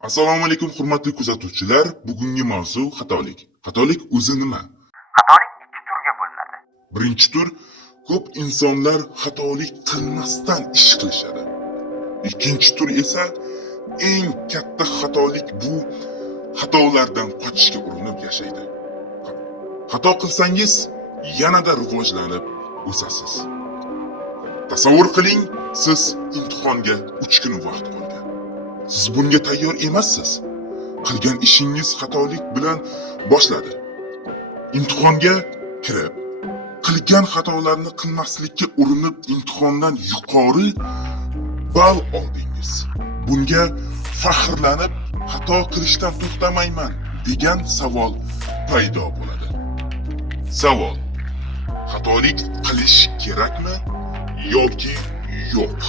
Assalomu alaykum hurmatli kuzatuvchilar. Bugungi mavzu xatolik. Xatolik o'zi nima? Xatolik ikki turga bo'linadi. Birinchi tur, ko'p insonlar xatolik qilmasdan ish qilishadi. Ikkinchi tur esa eng katta xatolik bu xatolardan qochishga urinib yashaydi. Xato qilsangiz yanada rivojlanib o'sasiz. Tasavvur qiling, siz imtihonga 3 kun vaqt qolgan. Siz bunga tayyor emassiz. Qilgan ishingiz xatolik bilan boshladi. Imtihonga kirib, qilgan xatolarni qilmaslikka urinib imtihondan yuqori ball oldingiz. Bunga faxrlanib, xato qilishdan to'xtamayman degan savol paydo bo'ladi. Savol: xatolik qilish kerakmi yoki yo'q?